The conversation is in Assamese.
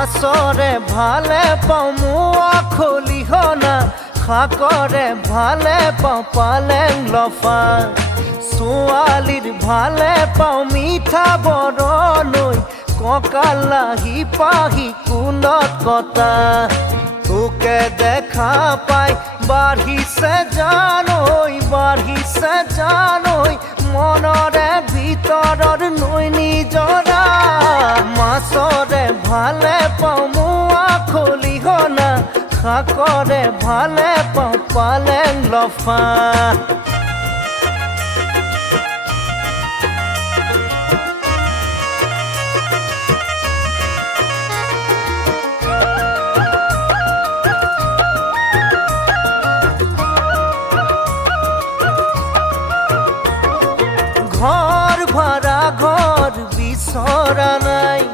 মাছৰে ভালে পাওঁ মোৱা খলিহনা শাকৰে ভালে পাওঁ পালেং লফা ছোৱালীৰ ভালে পাওঁ মিঠা বৰণৈ কঁকালাহি পাহি কুলত কটা তোকে দেখা পাই বাঢ়িছে জানৈ মনৰে ভিতৰৰ নৈ নিজৰা মাছৰে ভালে পাওঁ মোৱা খলিহনা শাকৰে ভালে পাওঁ পালেং লফা